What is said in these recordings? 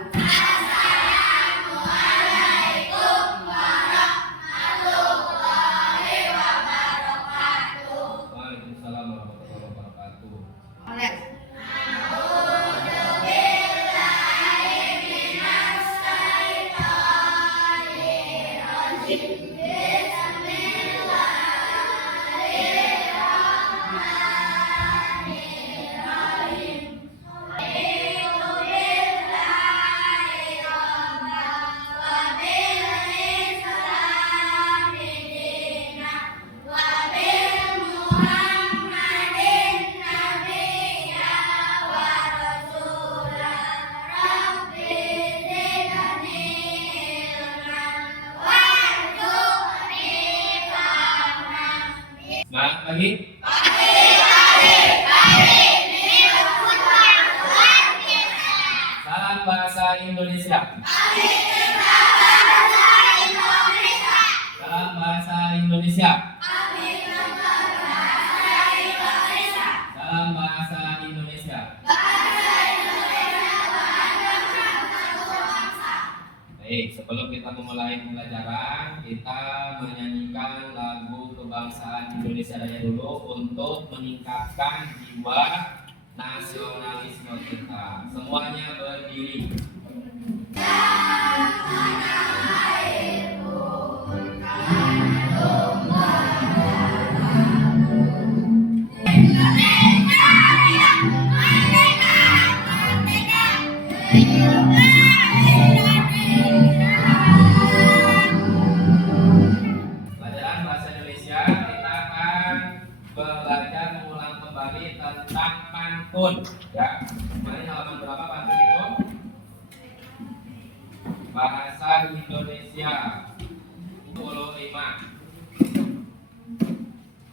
Waalaikumsalam warahmatullahi wabarakatuh. Semangat lagi. Salam bahasa Indonesia. Salam bahasa Indonesia. Salam bahasa Indonesia. Baik, sebelum kita memulai pembelajaran, kita menyanyikan lagu kebangsaan Indonesia Raya dulu untuk meningkatkan jiwa nasionalisme kita. Semuanya berdiri. Pelajaran bahasa Indonesia kita akan belajar mengulang kembali tentang pantun. Ya, kemarin halaman berapa pantun itu? Bahasa Indonesia 25.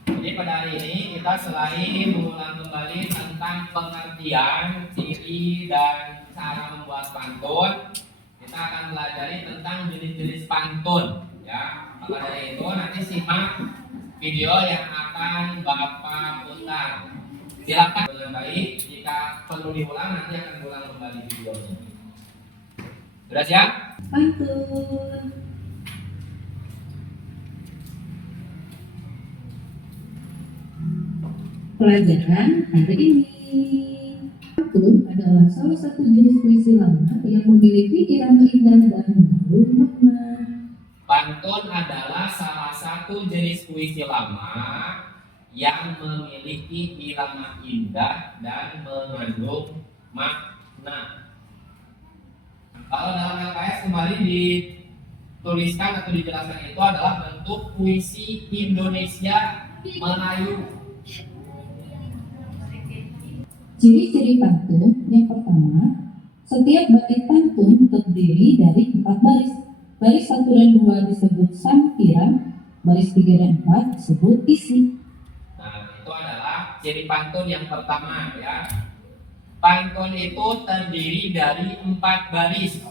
Jadi pada hari ini kita selain mengulang kembali tentang pengertian, ciri dan cara membuat pantun, kita akan pelajari tentang jenis-jenis pantun. Ya, maka dari itu nanti simak video yang akan Bapak putar. Silakan dengan baik. Jika perlu diulang nanti akan diulang kembali videonya. Sudah siap? Pantun. Pelajaran hari ini. Pantun adalah salah satu jenis puisi lama yang memiliki irama indah dan mengandung makna. Pantun adalah salah satu jenis puisi lama yang memiliki irama indah dan mengandung makna. Kalau dalam LKS kemarin dituliskan atau dijelaskan itu adalah bentuk puisi Indonesia Melayu. Ciri-ciri pantun yang pertama, setiap bait pantun terdiri dari 4 baris. Baris 1 dan 2 disebut sampiran, baris 3 dan 4 disebut isi. Nah, itu adalah ciri pantun yang pertama ya. Pantun itu terdiri dari 4 baris.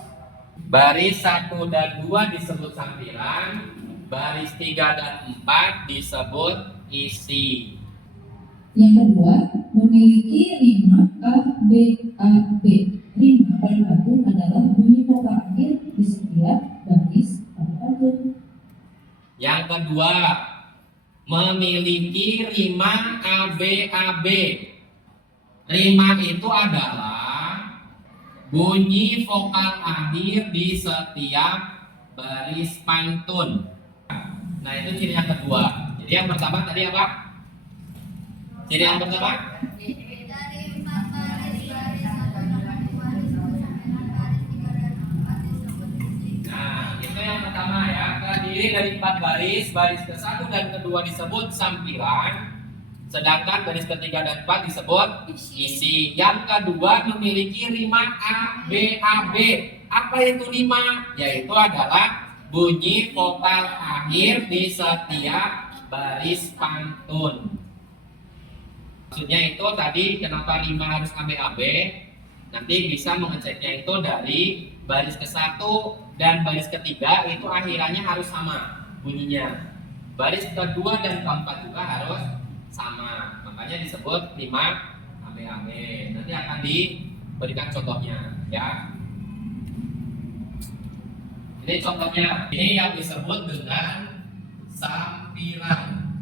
Baris 1 dan 2 disebut sampiran, baris 3 dan 4 disebut isi. Yang kedua, memiliki rima A, B, A, B. Rima pada pantun adalah bunyi vokal akhir di setiap baris pada pantun. Yang kedua, memiliki rima ABAB. Rima itu adalah bunyi vokal akhir di setiap baris pantun. Nah, itu ciri yang kedua. Jadi yang pertama tadi apa? Ciri yang pertama? Nah, itu yang pertama ya. Terdiri dari 4 baris. Baris ke-1 dan kedua disebut sampiran, sedangkan baris ketiga dan 4 disebut isi. Yang kedua memiliki rima A, B, A, B. Apa itu rima? Yaitu adalah bunyi vokal akhir di setiap baris pantun. Maksudnya itu tadi kenapa rima harus AB-AB? Nanti bisa mengeceknya itu dari baris ke-1 dan baris ketiga itu akhirannya harus sama bunyinya. Baris kedua dan keempat juga harus sama. Makanya disebut rima AB-AB. Nanti akan diberikan contohnya ya. Ini contohnya, ini yang disebut dengan sampiran.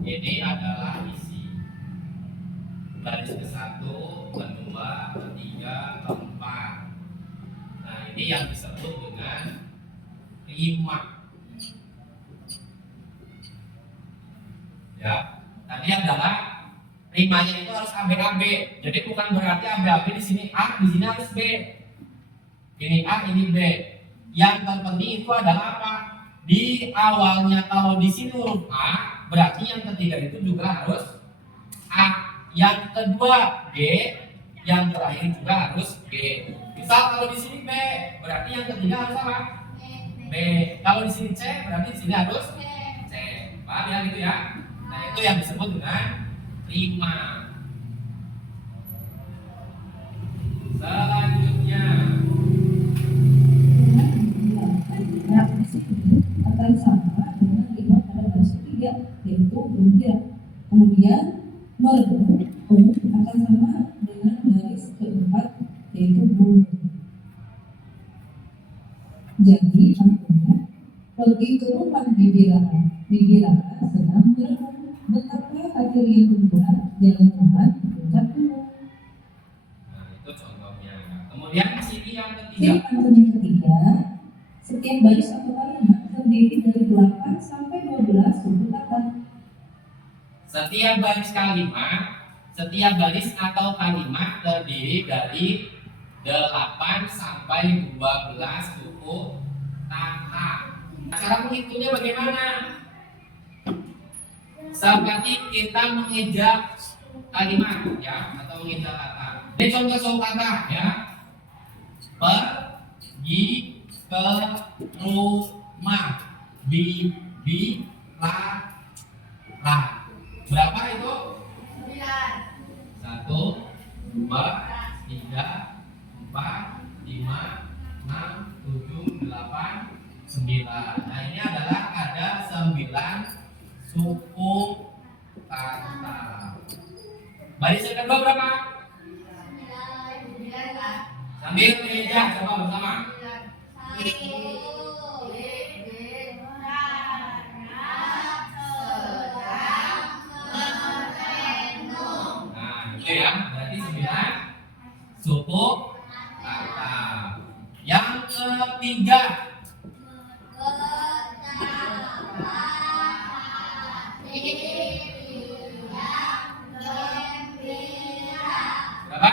Ini adalah isi baris ke-1, ke-2, ke-3, ke-4. Nah, ini yang disebut dengan rima. Ya, tadi adalah rimanya itu harus AB-AB. Jadi bukan berarti AB-AB di sini A, di sini harus B. Ini A, ini B. Yang terpenting itu adalah apa? Di awalnya kalau di sini huruf A, berarti yang ketiga itu juga harus A. Yang kedua G, yang terakhir juga harus G. Misal kalau di sini B, berarti yang ketiga harus apa? B. Kalau di sini C, berarti di sini harus C. Paham ya gitu ya? Nah, itu yang disebut dengan rima. Selanjutnya, Nah, di sini akan sama dengan lima pada baris ketiga, yaitu berkira. Kemudian merdu akan sama dengan baris keempat, yaitu bulu. Jadi contohnya, pergi ke rumah bibirangan sedang berenang. Betapa kaki yang berat jalan Tuhan puncak gunung. nah itu contohnya. Kemudian ciri yang Ciri ketiga, pantun yang ketiga, setiap baris atau kalimat terdiri dari 8 sampai 12 suku kata. setiap baris atau kalimat terdiri dari 8 sampai 12 suku kata. Cara menghitungnya bagaimana? Seperti kita mengeja kalimat ya, atau mengeja kata. Ini contoh suku kata ya. Pergi ke rumah la. Berapa itu? 1, 2, 3, 4, 5, 6, 7, 8, 9. Nah, ini adalah ada 9 suku kata. Baris yang kedua berapa? Sambil mengeja, coba bersama. Nah, itu ya, berarti 9 suku kata. Yang ketiga, berapa?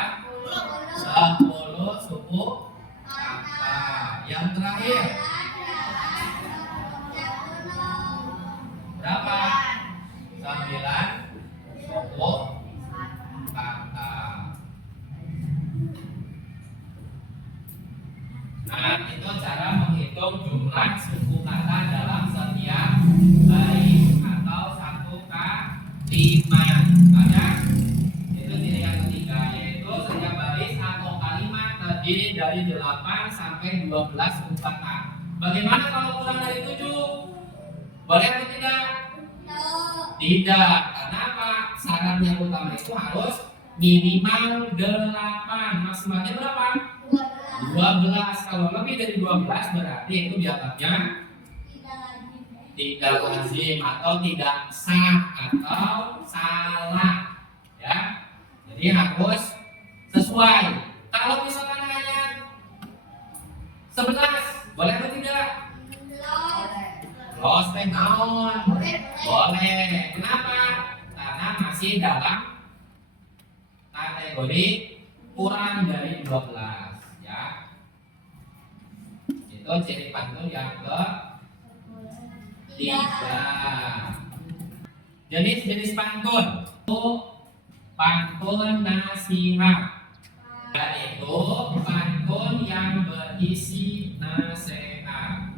10 suku kata. Yang terakhir, berapa? 9 suku kata. Nah, itu cara menghitung jumlah suku kata dalam setiap baris atau satu kalimat. Banyak. Itu ciri yang ketiga, yaitu setiap baris atau kalimat terdiri dari 8 sampai 12 suku kata. Bagaimana kalau kurang dari 7? Boleh atau tidak? Tidak. Karena apa? Syarat yang utama itu harus minimal 8. Maksimalnya berapa? 12. Kalau lebih dari 12 berarti itu dianggapnya tidak lazim atau tidak sah atau salah ya. Jadi harus sesuai. Kalau misalkan hanya 11 boleh atau tidak? Teh naon? Boleh. Kenapa? Karena masih dalam kategori kurang dari 12 ya. Itu ciri pantun yang ketiga. Jenis-jenis pantun. Pantun nasihat, yaitu pantun yang berisi nasihat.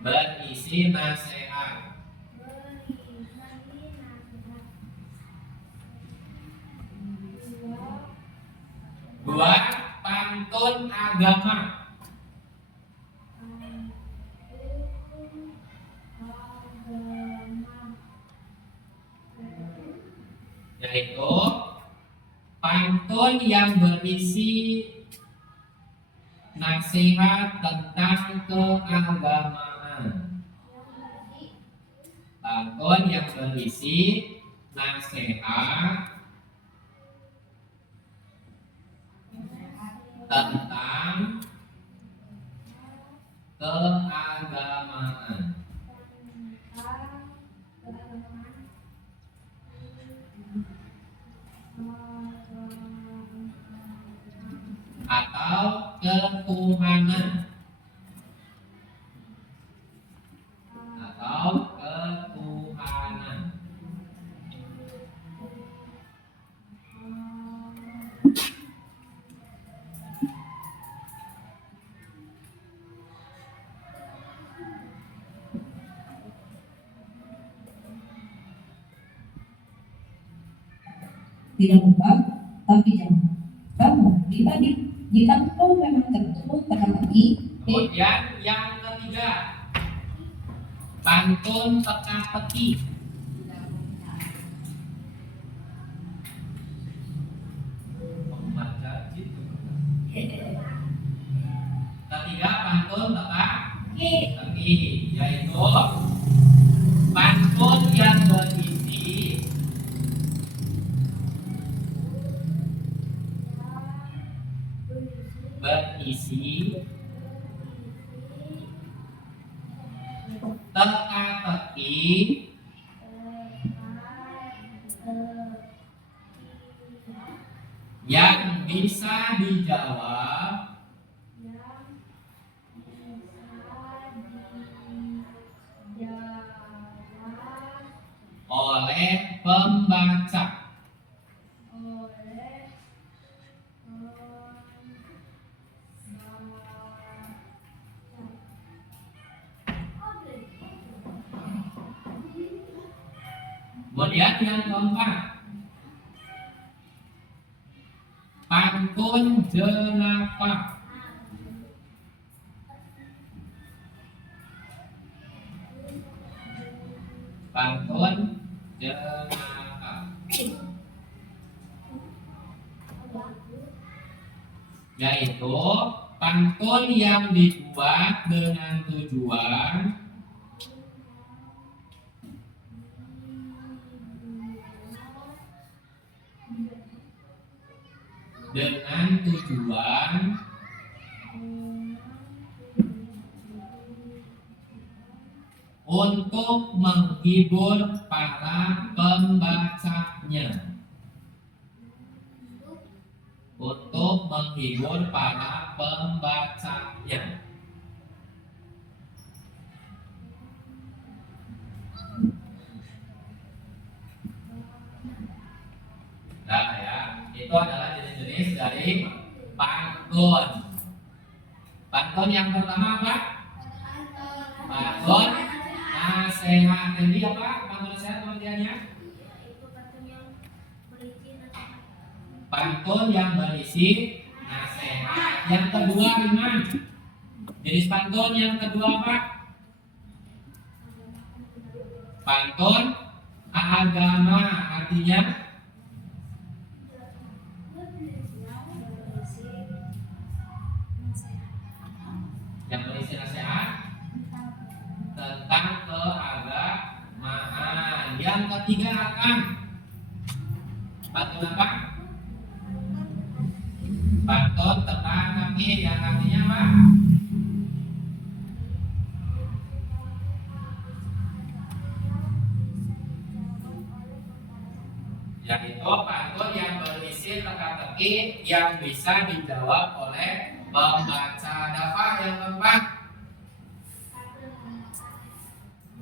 Berisi nasihat. Dua, pantun agama. yaitu pantun yang berisi nasihat tentang keagamaan. Pantun yang berisi nasihat tentang keagamaan atau ketuhanan atau ketuhanan. Tidak lupa, tapi jangan kamu jika engkau memang tertutup pada hati. Kemudian yang ketiga, pantun teka-teki. Ketiga, pantun teka-teki, yaitu pantun yang berisi teka-teki yang bisa dijawab oleh pembaca. Kemudian yang keempat, pantun jenaka. Pantun jenaka, yaitu pantun yang dibuat dengan tujuan untuk menghibur para pembacanya. Untuk menghibur para pembacanya. Nah ya, itu adalah jenis-jenis dari pantun. Pantun yang pertama apa? Pantun nasihat. Jadi apa? Pantun nasihat pengertiannya? Pantun yang berisi nasihat. Yang kedua gimana? Jenis pantun yang kedua apa? Pantun agama, artinya yang berisi nasihat tentang keagamaan. Yang ketiga akan pantun apa? Pantun teka-teki, yang artinya apa? Yaitu pantun yang berisi teka-teki yang bisa dijawab oleh pembaca. Dapat yang keempat,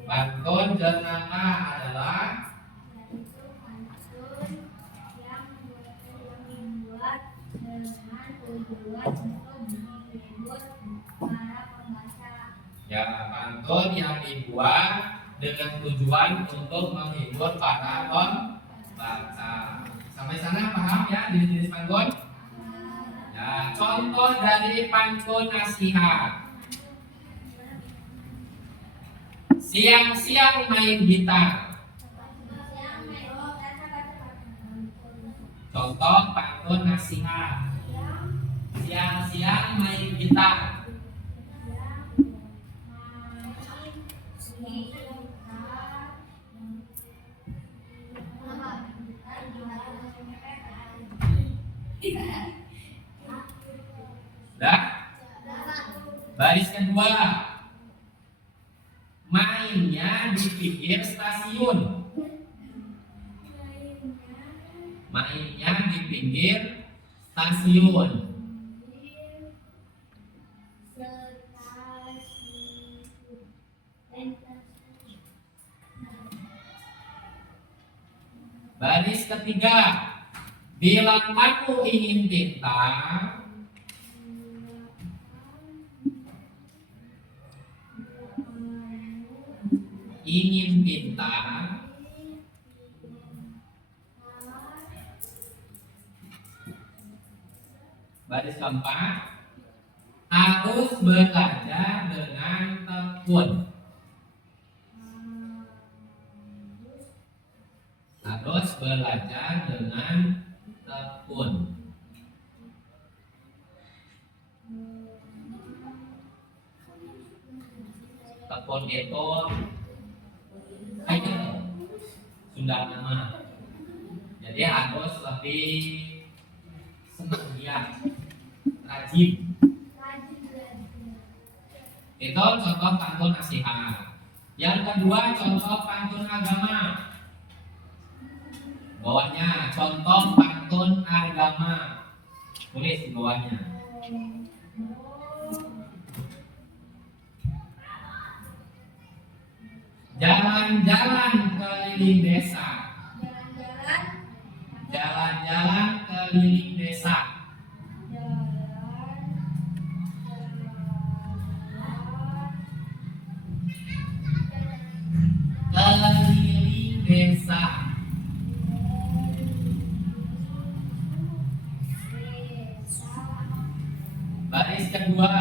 pantun jenaka adalah dibuat dengan tujuan untuk menghibur para pembaca. ya pantun yang dibuat dengan tujuan untuk menghibur para pembaca. Sampai sana paham ya jenis-jenis pantun? Ya, contoh dari pantun nasihat. Siang-siang main gitar, pantun nasihat. Siang-siang main gitar. Dah? Baris kedua. Mainnya di pinggir stasiun. Mainnya di pinggir stasiun. Baris ketiga. Bila kamu ingin pintar, baris keempat, harus belajar dengan tekun. Harus belajar dengan tekun. Tekun itu kayak Sunda nama. Jadi harus lebih senang dia, rajin. Itu contoh pantun nasihat. Yang kedua contoh pantun agama. Bawahnya contoh pantun agama. Tulis di bawahnya. Jalan-jalan keliling desa. Jalan-jalan keliling desa. Keliling desa. Baris kedua.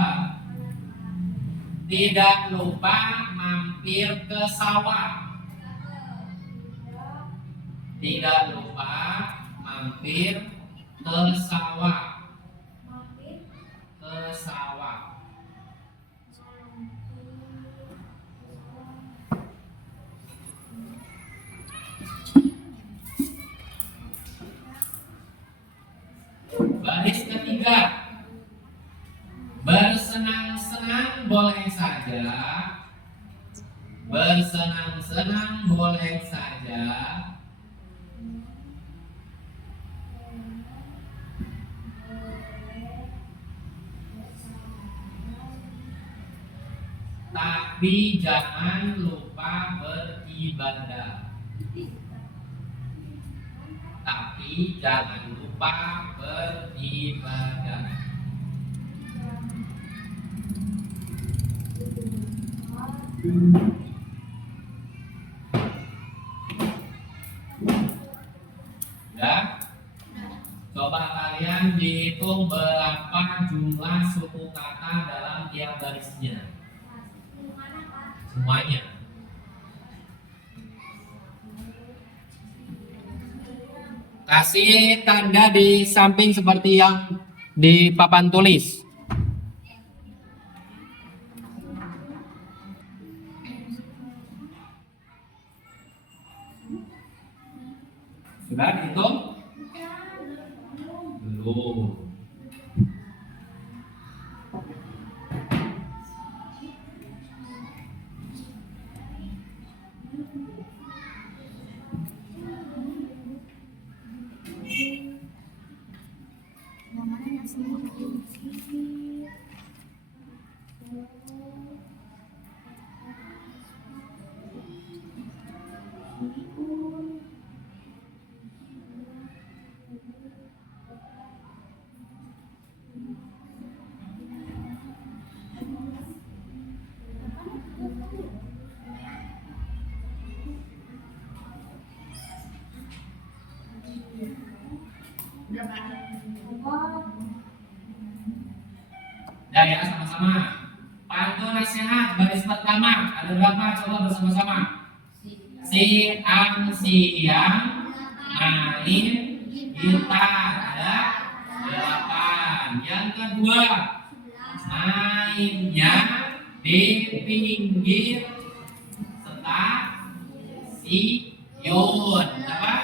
Tidak lupa mampir ke sawah. Tidak lupa mampir ke sawah. Ke sawah. Baris ketiga. Bersenang-senang boleh saja. Bersenang-senang boleh saja. Tapi jangan lupa beribadah. Tapi jangan lupa beribadah. Ya? Coba kalian dihitung berapa jumlah suku kata dalam tiap barisnya. Semuanya. Kasih tanda di samping seperti yang di papan tulis. Sudah dihitung? Belum. Ya ya, sama-sama. Pantun nasihat baris pertama ada berapa? Coba bersama-sama. Siang-siang main gitar ada Yang kedua, mainnya di pinggir stasiun. Apa?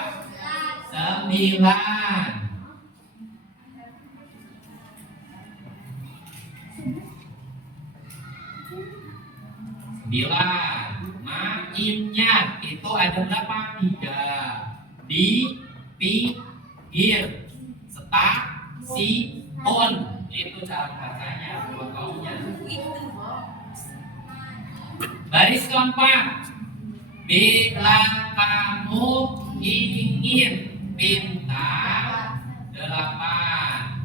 9. Mainnya itu ada berapa? 3 di pinggir stasiun. Itu cara bacanya, dua kaumnya. Baris keempat, bila kamu ingin pintar, 8,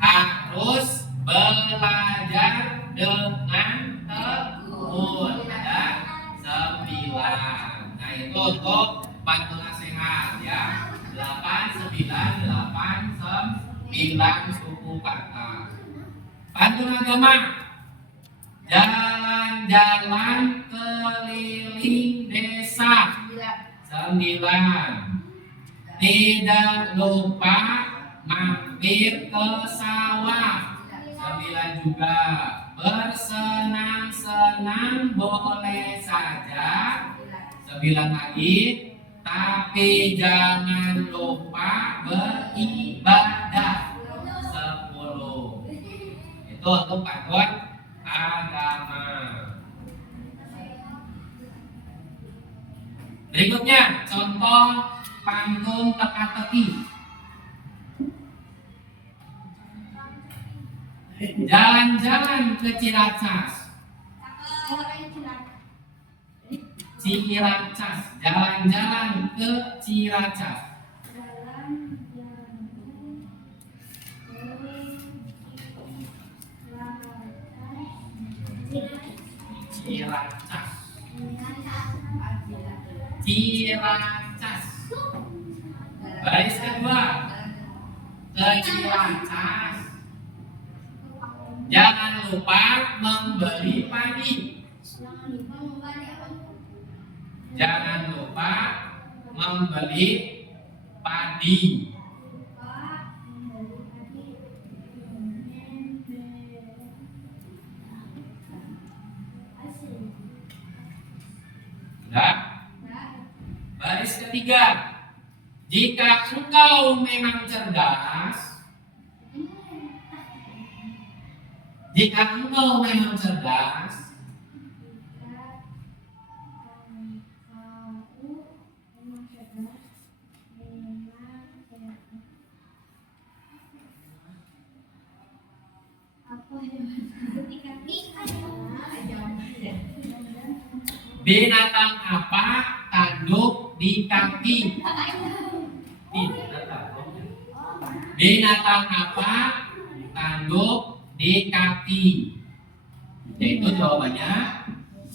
harus belajar dengan tekun. Ada 9. Nah itu untuk bantu nasihat ya. 8, 9, 8, 9 suku kata. Pantun agama. Jalan-jalan keliling desa. 9. Tidak lupa mampir ke sawah. 9 juga. Bersenang-senang boleh saja. 9 lagi. Tapi jangan lupa beribadah. 10. Itu untuk pantun agama. Berikutnya contoh pantun teka-teki. Jalan-jalan ke Ciracas. Jalan-jalan ke Ciracas. Ciracas. Baris kedua, ke Ciracas. Jangan lupa membeli padi. Jangan lupa membeli padi. Sudah? Baris ketiga, jika engkau memang cerdas, binatang apa tanduk di kaki? Binatang apa tanduk di kaki? Yaitu jawabannya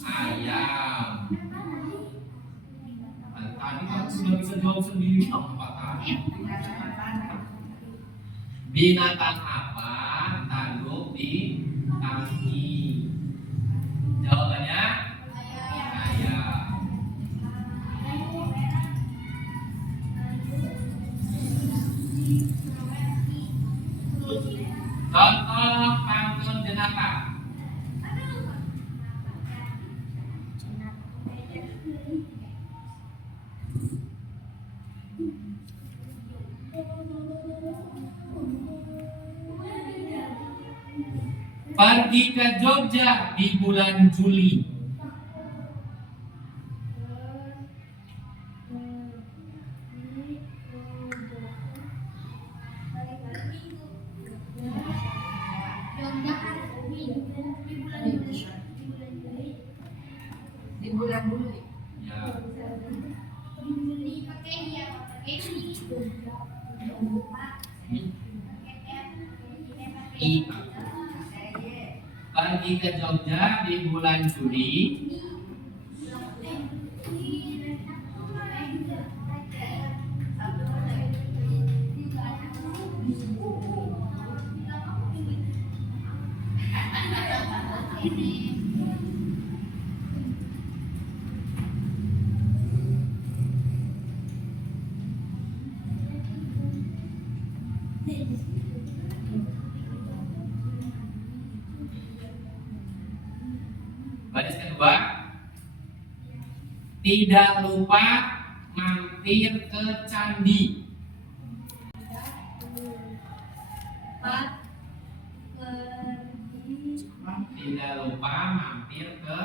ayam. Tadi kamu sudah bisa jawab sendiri. Binatang apa tanduk di kaki? Jawabannya ayam. Contoh pantun jenaka. Pergi ke Jogja di bulan Juli. Di bulan Juli. Ya. I. Pergi ke Jogja di bulan Juli. Tidak lupa mampir ke candi. Tidak lupa mampir ke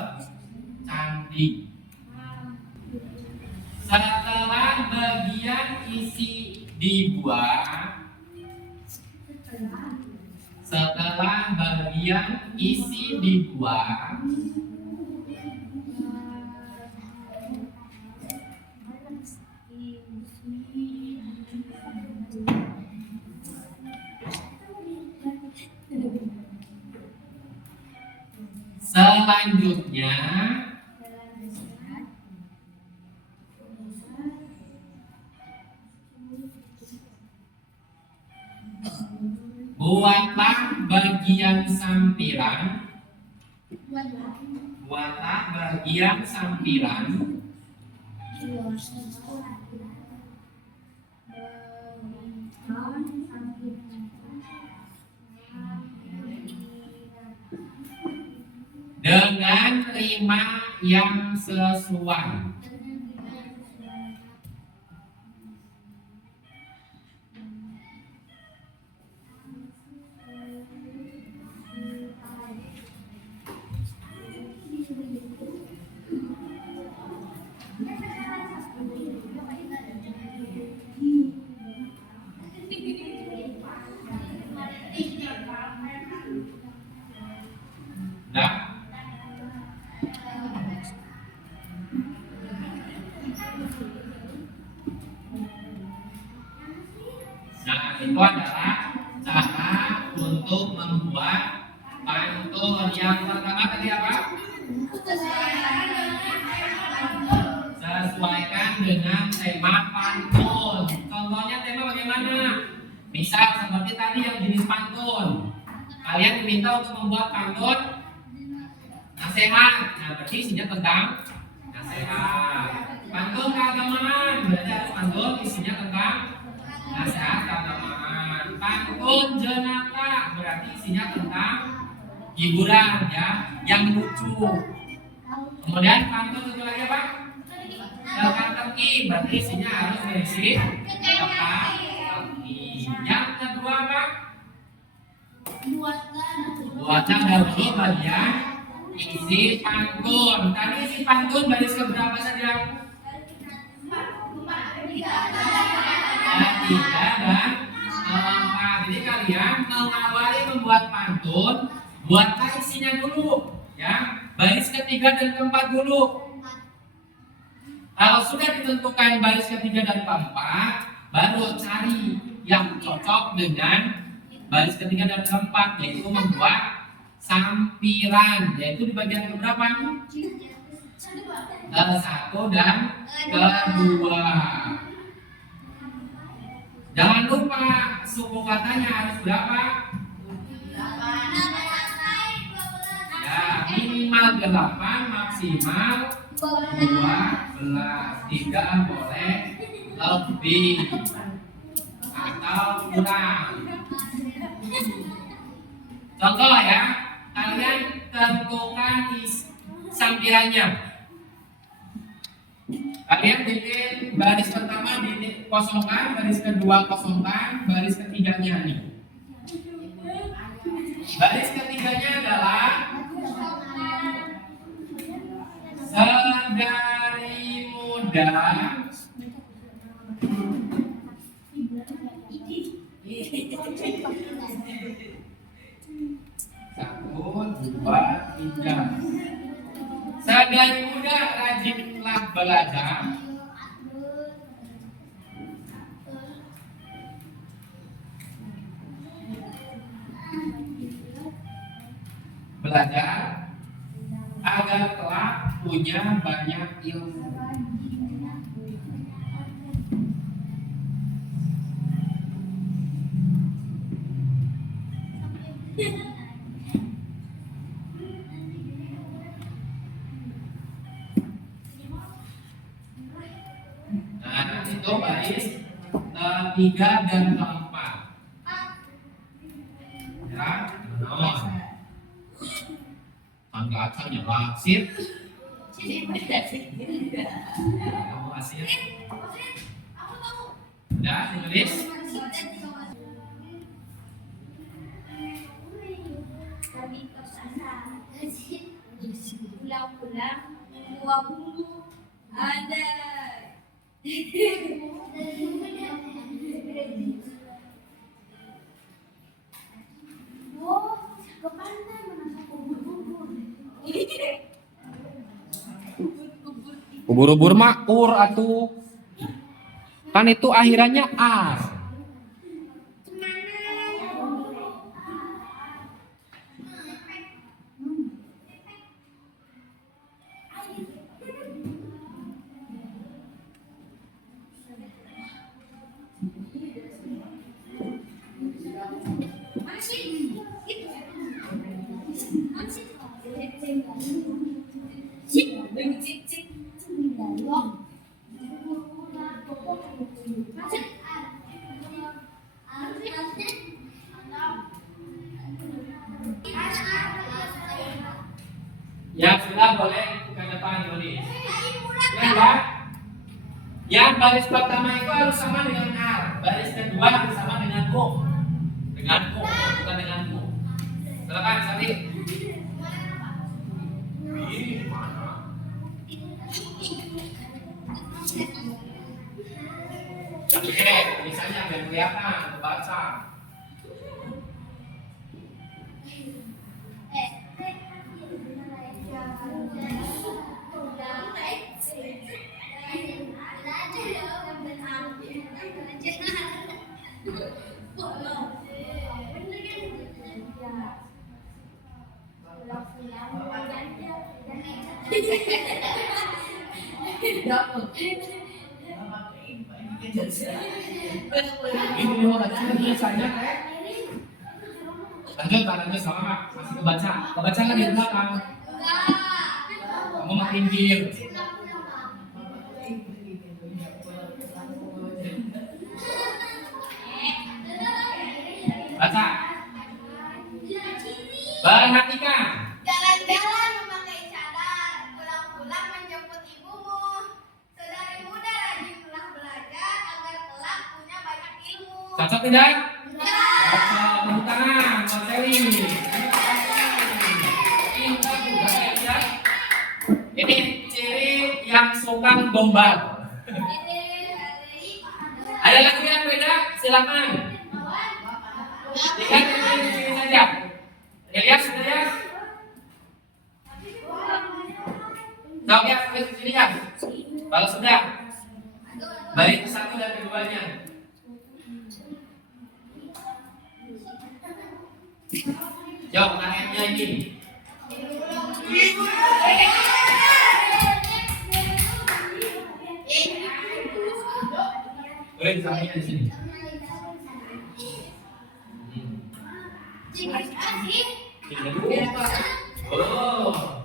candi. Setelah bagian isi dibuat, setelah bagian isi dibuat, selanjutnya buatlah bagian sampiran. Buatlah bagian sampiran dengan rima yang sesuai. Nah, itu adalah cara untuk membuat pantun. Yang pertama tadi apa? Sesuaikan dengan tema pantun. Contohnya tema bagaimana? Misal seperti tadi yang jenis pantun. Kalian diminta untuk membuat pantun nasihat. Nah, berarti isinya tentang nasihat. Pantun keagamaan, berarti harus pantun isinya tentang nasihat keagamaan. Pantun jenaka, berarti isinya tentang hiburan, ya, yang lucu. Kemudian pantun itu lagi apa? Teka-teki, berarti isinya harus berisi teka-teki. Yang kedua apa? Buatlah dahulu bagian isi pantun. Tadi isi pantun baris keberapa saja? Tiga dan empat. Jadi kalian mengawali membuat pantun, buatlah isinya dulu, ya. Baris ketiga dan keempat dulu. Kalau sudah ditentukan baris ketiga dan keempat, baru cari yang cocok dengan baris ketiga dan keempat, yaitu membuat sampiran, yaitu di bagian keberapa? Satu dan kedua. Jangan lupa suku katanya harus berapa? Ya, minimal 8, maksimal 12. Tidak boleh lebih atau kurang. Contoh ya, kalian tentukan sampirannya. Kalian bikin baris pertama kosongkan, baris kedua kosongkan, baris ketiganya nih. Baris ketiganya adalah sedari muda satu, dua, tiga. Sedari muda rajinlah belajar. Belajar agar kelak punya banyak ilmu. Nah, itu baris ketiga dan keempat. Ya, non. Tangga acaranya langsir. Tulis. Kami ke pasar. Pulang-pulang membawa bumbu. Ada. Oh, ke pantai menangkap bubur-bubur. Ubur-ubur mah ur atuh. Kan itu akhirannya ar. Yang sudah boleh ke depan tulis. Ya. Yang baris pertama itu harus sama dengan R. Baris kedua harus sama dengan ko. Dengan ko, bukan dengan ko. Silakan, Sari. Oke, tulisannya biar kelihatan, baca. Ini mau baca tulisannya, Teh. Lanjut sama masih kebaca. Kebaca kan di belakang. Kamu makin pinggir. Baca. Perhatikan. Jalan-jalan memakai cadar, pulang-pulang menjemput ibumu. Saudari muda rajin pulang belajar agar kelak punya banyak ilmu. Cocok tidak? Cocok. Tepuk tangan, Mas Eli. Ini ciri yang suka gombal. Ada lagi yang beda? Silakan. Lihat ini saja. Lihat sudah ya. Tahu ya, sini ya. Kalau sudah, balik ke satu dan keduanya. Jom, tangannya ini. Boleh disampaikan di sini. Oh.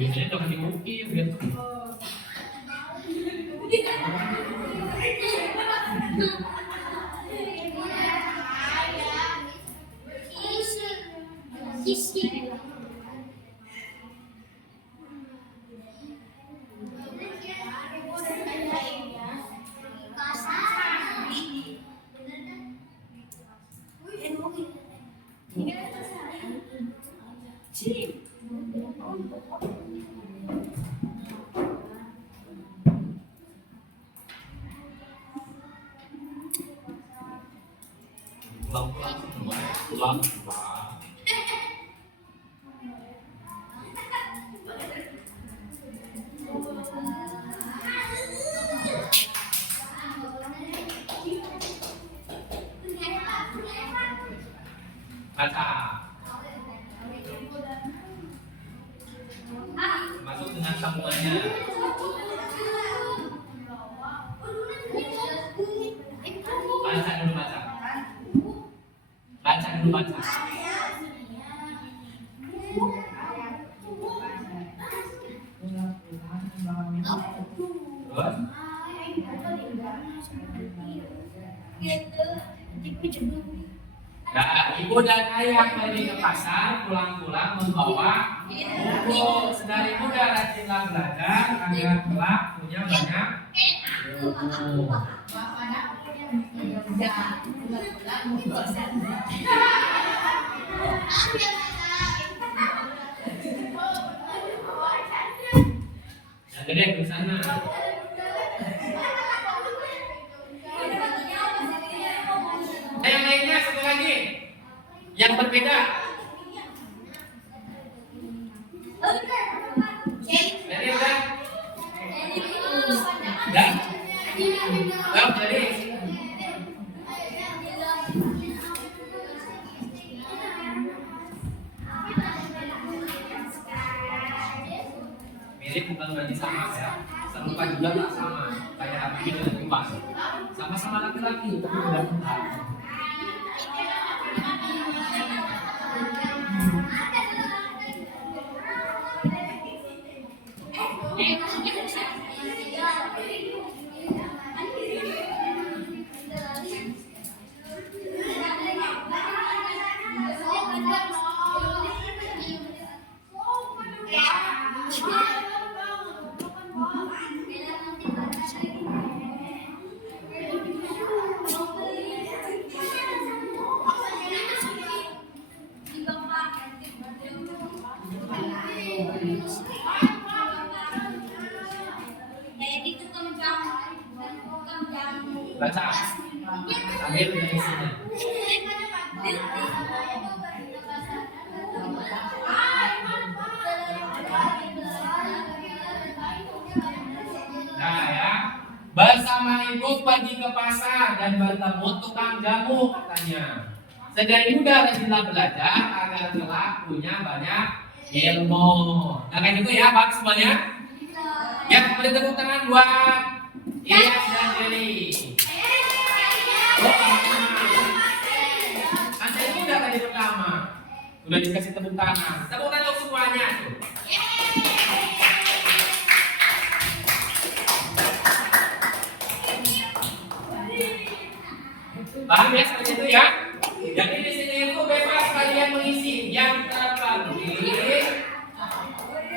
Biasanya jangan diukir gitu. Pulang. Baca. Masuk dengan sambungannya. Baca dulu baca. Baca dulu baca. gitu. Nah, ibu dan ayah pergi ke pasar, pulang-pulang membawa buku. Sedari muda rajinlah belajar agar kelak punya banyak ilmu. Yang gede ke sana. Yang lainnya satu lagi yang berbeda. Jadi udah. Dan jadi mirip bukan berarti sama ya. Serupa juga tak sama. Kayak Habibie dengan Iwan. Sama-sama laki-laki tapi beda tempat. Baca ambil dari sini. Nah ya, bersama ibu pergi ke pasar dan bertemu tukang jamu katanya. Sedari muda rajinlah belajar agar kelak punya banyak ilmu. Nah kayak gitu ya, Pak semuanya. Ya, beri tepuk tangan buat Ilyas dan Deli. Anda itu udah tadi pertama. Udah dikasih tepuk tangan. Tepuk tangan untuk semuanya tuh. Paham ya seperti itu ya? Jadi di sini itu bebas kalian mengisi yang terpenting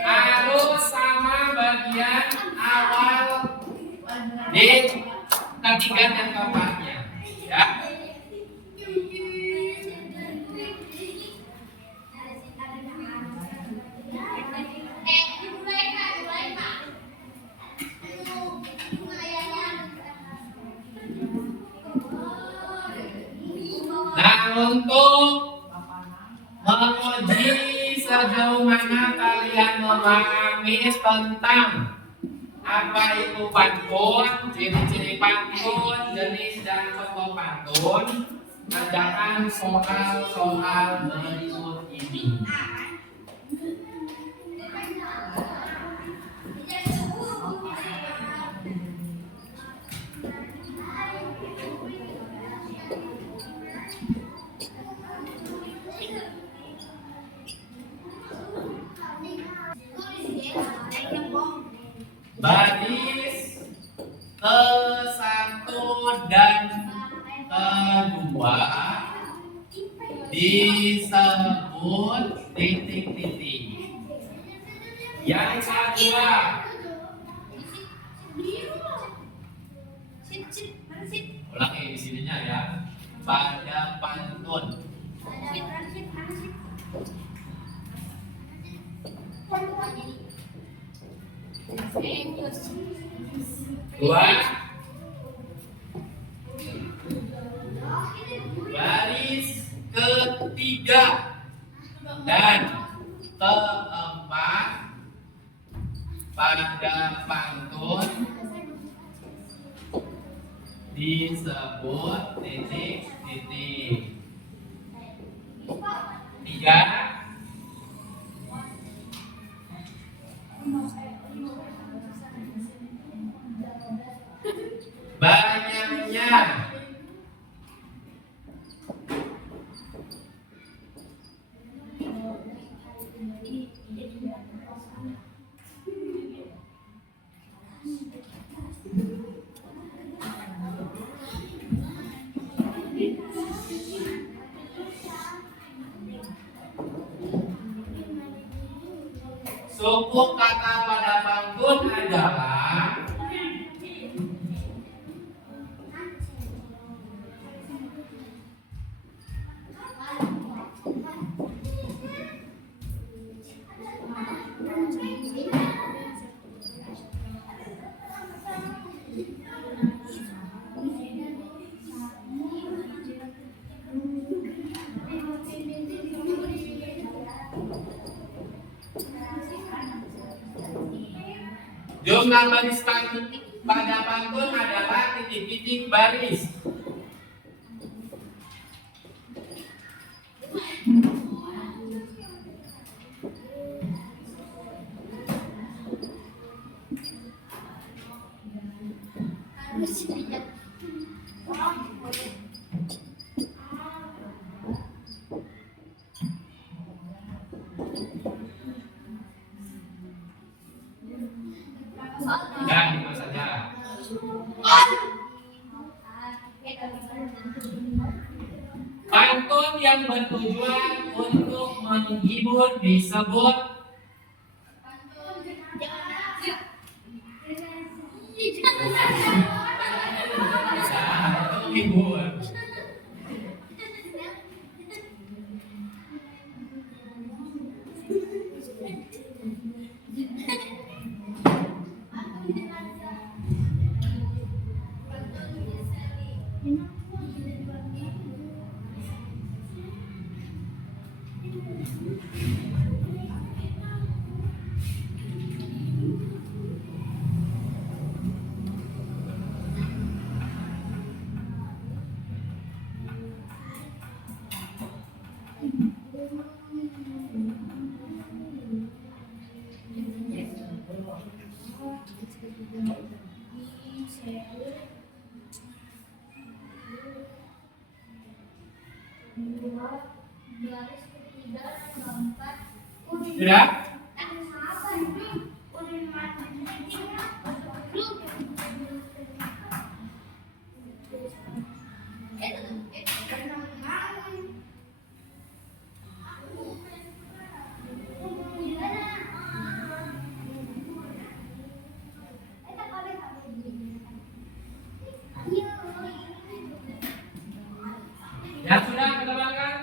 harus sama bagian awal di ketiga dan keempatnya ya. Nah untuk menguji sejauh mana kalian memahami tentang apa itu pantun, ciri-ciri pantun, jenis dan contoh pantun, kerjakan soal-soal berikut ini. Baris ke-1 dan ke-2 disebut titik-titik. Yang kedua ulangi di sininya ya. Pada pantun dua baris ketiga dan keempat pada pantun disebut titik-titik. Tiga banyaknya Suku kata pada pantun adalah jumlah baris pantun pada pantun adalah titik-titik baris. Dan itu saja. Pantun yang bertujuan untuk menghibur disebut menghibur. Sudah? Ya sudah, kita makan.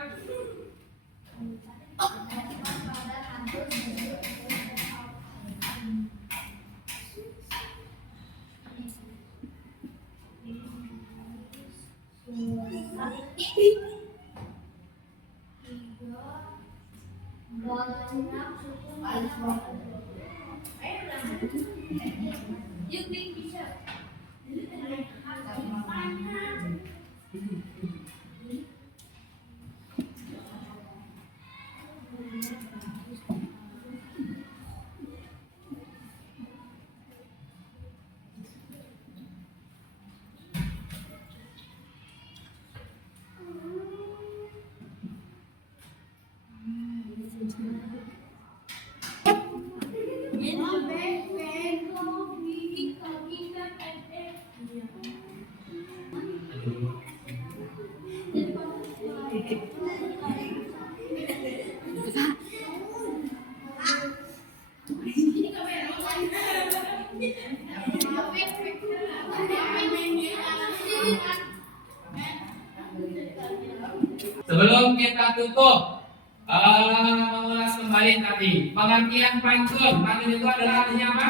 Sebelum kita tutup, mengulas kembali tadi pengertian pantun. Pantun itu adalah artinya apa?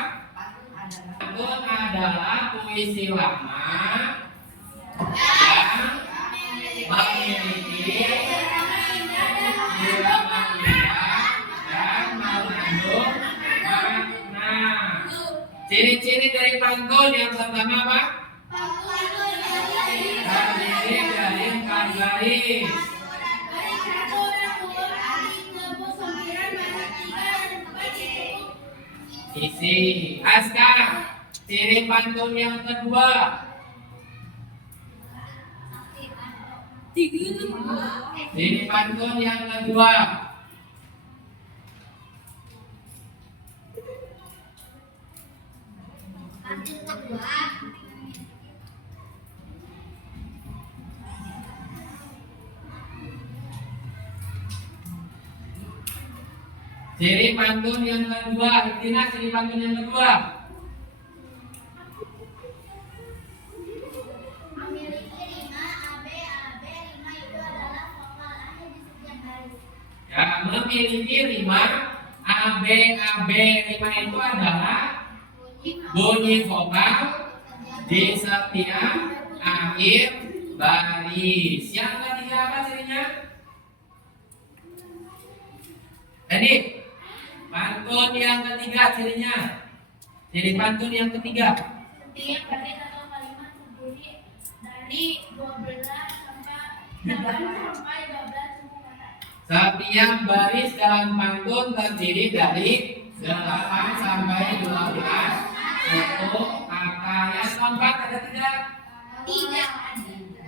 Pantun adalah puisi lama yang memiliki irama indah dan mengandung makna. Ciri-ciri dari pantun yang pertama apa? Terdiri dari 4 baris. Isi. Aska, ciri pantun yang kedua. Ciri pantun yang kedua. Ciri pantun yang kedua, Tina, ciri pantun yang kedua. Memiliki rima AB. Rima itu adalah vokal akhir di setiap baris. Ya, memiliki rima AB. Rima itu adalah bunyi vokal di setiap akhir baris. Yang ketiga apa cirinya? Tadi pantun yang ketiga cirinya. Ciri pantun yang ketiga. Setiap baris atau kalimat terdiri dari 12 sampai 12 suku kata. Setiap baris dalam pantun terdiri dari 8 sampai 12 suku kata. Yang keempat ada tidak? Tidak.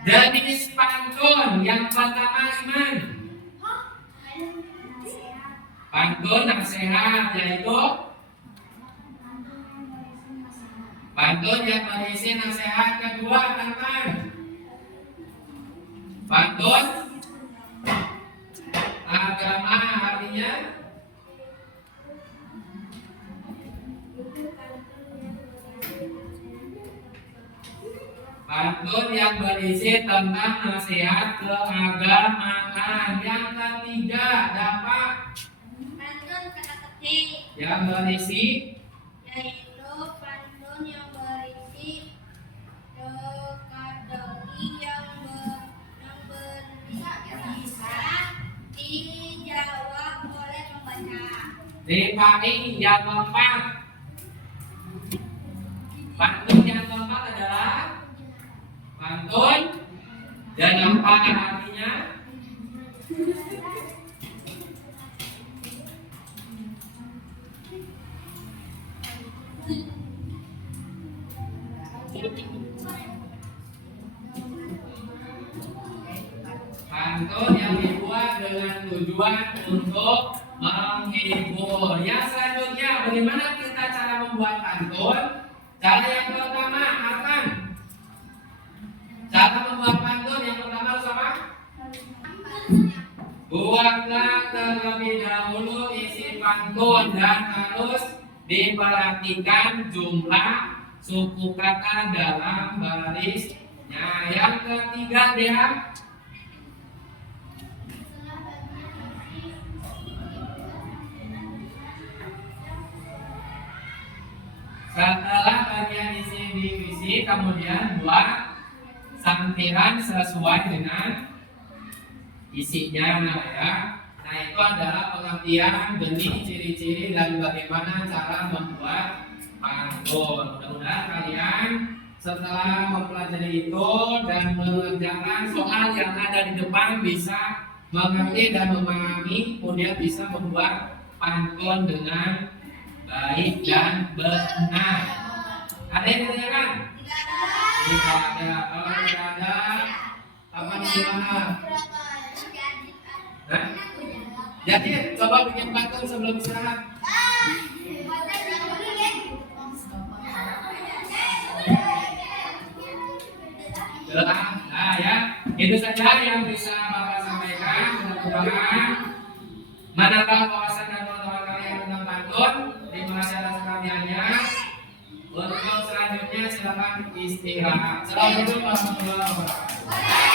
Jenis pantun yang pertama Iman. Pantun nasihat yaitu pantun yang berisi nasihat. Kedua Tantan. Pantun agama artinya pantun yang berisi tentang nasihat keagamaan. Yang ketiga dapat Pantun teka-teki yang berisi yaitu pantun yang berisi teka-teki yang bisa dijawab oleh pembaca. Dipaki. Yang keempat pantun yang keempat adalah pantun dan apa artinya? Pantun yang dibuat dengan tujuan untuk menghibur. Yang selanjutnya, bagaimana kita cara membuat pantun? Cara yang pertama, akan cara membuat pantun yang pertama harus apa? Buatlah terlebih dahulu isi pantun dan harus diperhatikan jumlah suku kata dalam barisnya. Yang ketiga dia setelah bagian isi divisi kemudian buat sampiran sesuai dengan isinya ya. Nah itu adalah pengertian benih, ciri-ciri dan bagaimana cara membuat pantun. Mudah-mudahan kalian setelah mempelajari itu dan mengerjakan soal yang ada di depan bisa mengerti dan memahami, kemudian bisa membuat pantun dengan baik dan benar. Ada yang ditanyakan? Tidak ada. Kalau tidak ada, apa istilahnya? Jadi coba bikin pantun sebelum istirahat. Nah ya, itu saja yang bisa Bapak sampaikan. Mudah-mudahan menambah wawasan dan pengetahuan kalian tentang pantun. Terima kasih atas perhatiannya. Untuk selanjutnya silakan istirahat. Assalamualaikum warahmatullahi wabarakatuh.